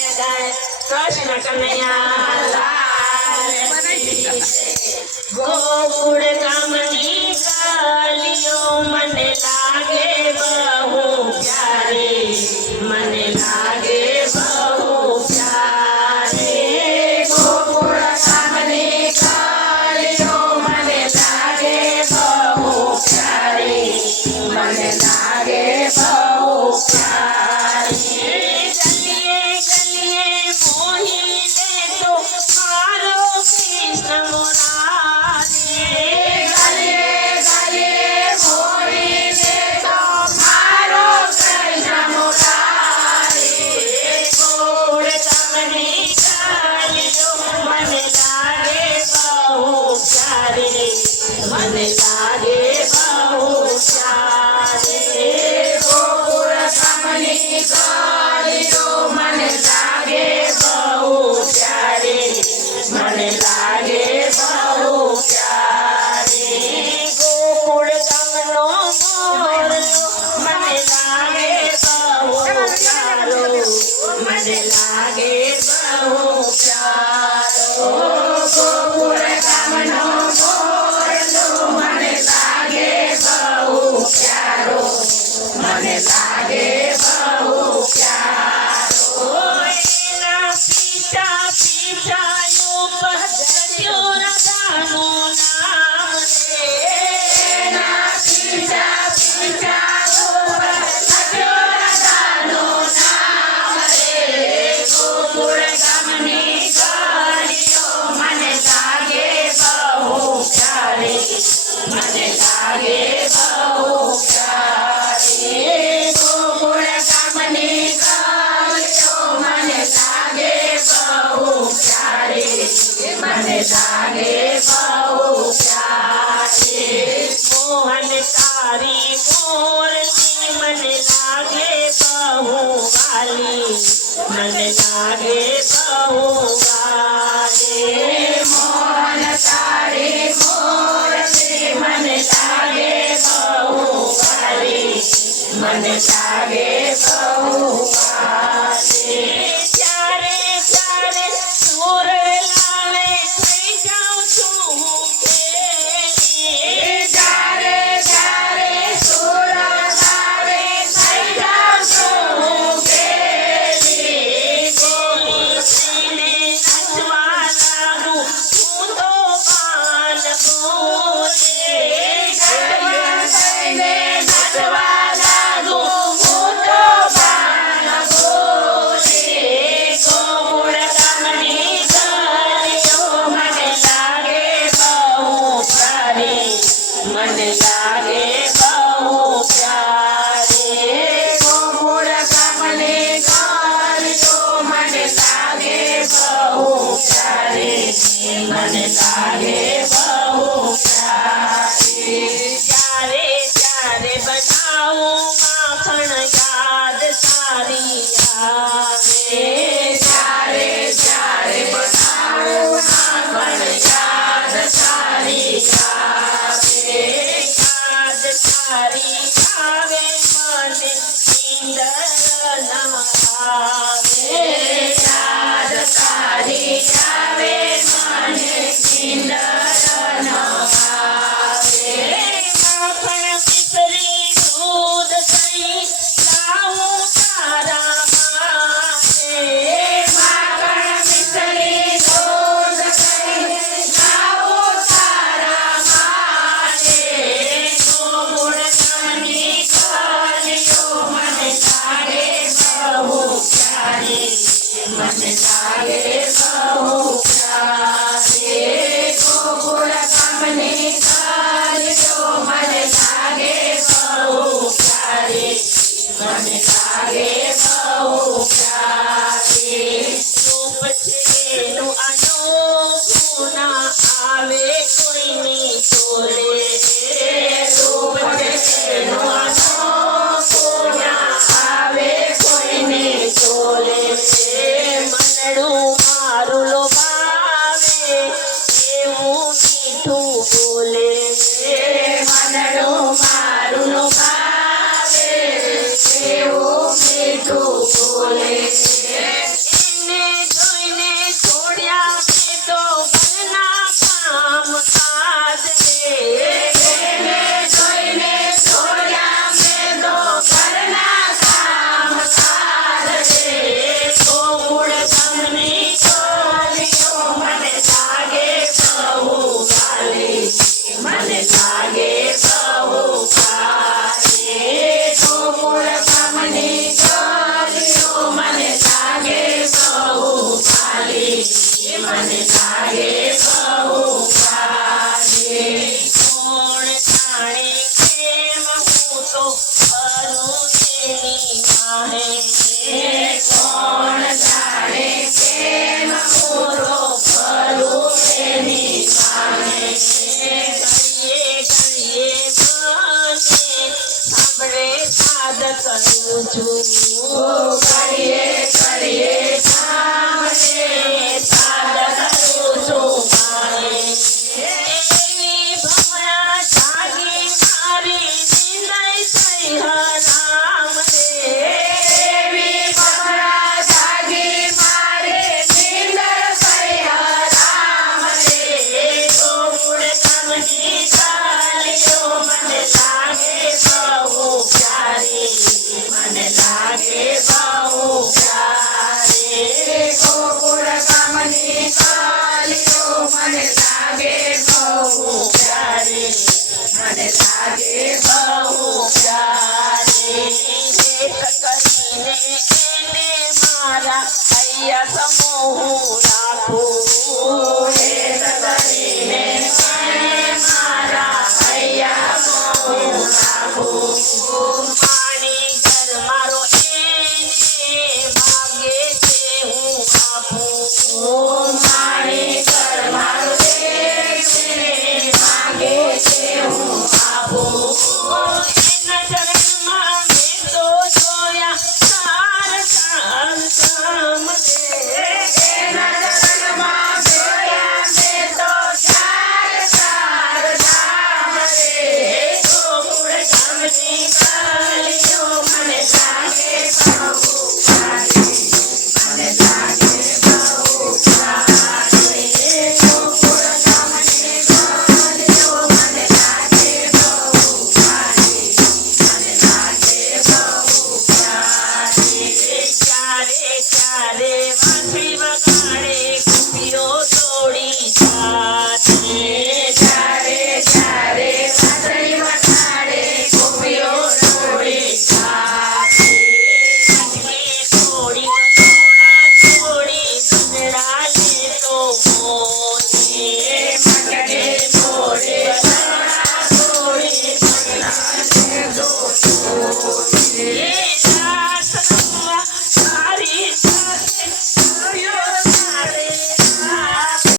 કૃષ્ણ કનૈયા લાલ કી ગોકુળ ગામની ગલીઓ મને લાગે બહુ પ્યારી મને લાગે બહુ પ્યારી ગોકુળ ગામની ગલીઓ મને લાગે બહુ પ્યારી મને લાગે બહુ પ્યારી મને લાગે બહુ પ્યારી ગોકુળ ગામની ગલીઓ મને લાગે બહુ પ્યારી મને લાગે બહુ પ્યારી ગોકુળ ગામનો મોરલો મને લાગે બહુ પ્યારો મને લાગે બહુ પ્યારો ગોકુળ ગામનો મને લાગે બહુ પ્યારો એના પીછા પીછાયો પધર્યો રાધાનું નામ રે એના પીછા પીછાયો પધર્યો રાધાનું નામ રે ગોકુળ ગામની ગલીઓ મને લાગે બહુ પ્યારી મને લાગે બહુ પ્યારી ગોકુળ ગામની ગલીઓ મને લાગે બહુ પ્યારી મને લાગે બહુ પ્યારી મોહન તારી મોરલી મને લાગે બહુ વાલી મને લાગે બહુ વાલી મોહન તારી મોરલી મને લાગે બહુ વાલી મને લાગે બહુ વાલી જ્યારે જ્યારે સુર લાવે થઈ જાઉં છું પેલી જ્યારે જ્યારે સુર લાવે થઈ જાઉં છું પેલી ગોરી થઈને નાચવા લાગુ હું તો બાન બોલે ગરબા થઈને નાચવા લાગુ હું તો બાન બોલે ગોકુળ ગામની ગલીઓ મને લાગે બહુ પ્યારી મને લાગે બહુ પ્યારી ગોકુળ ગામની ગલીઓ મને લાગે બહુ પ્યારી મને લાગે બહુ પ્યારી જ્યારે જ્યારે બનાવું માખણ યાદ તારી આવે જ્યારે જ્યારે બનાવું માખણ યાદ તારી આવે યાદ તારી આવે મને નીંદર ના આવે યાદ તારી આવે મને નીંદર ના આવે માખણ મિસરી દૂધ થઈ લાવું તારા માટે માખણ મિસરી દૂધ થઈ લાવું તારા માટે ગોકુળ ગામની ગલીઓ મને લાગે બહુ પ્યારી મને લાગે બહુ પ્યારી ગોકુળ ગામની ગલીઓ મને લાગે બહુ પ્યારી મને લાગે બહુ પ્યારી રૂપ છે એનું અનોખું ના આવે કોઈની તોલે રૂપ છે એનું અનોખું ના આવે કોઈની તોલે મનડું મારું લોભાવે એવું મીઠું બોલે મનડું મારું લોભાવે એવું મીઠું છું કરીએ કરીએ સામને સાદ કરું છું મારે એવી ભમરા જાગી મારી નિંદય થઈ હરામ રે એવી ભમરા જાગી મારી નીંદર થઈ હરામ રે ગોકુળ ગામની ચાલીઓ મને લાગે બહુ પ્યારી મને લાગે બહુ પ્યારી ગોકુળ ગામની કાલીઓ મને લાગે બહુ પ્યારી મને લાગે બહુ પ્યારી કરીને એને મારા અહીંયા સમૂહ રાખું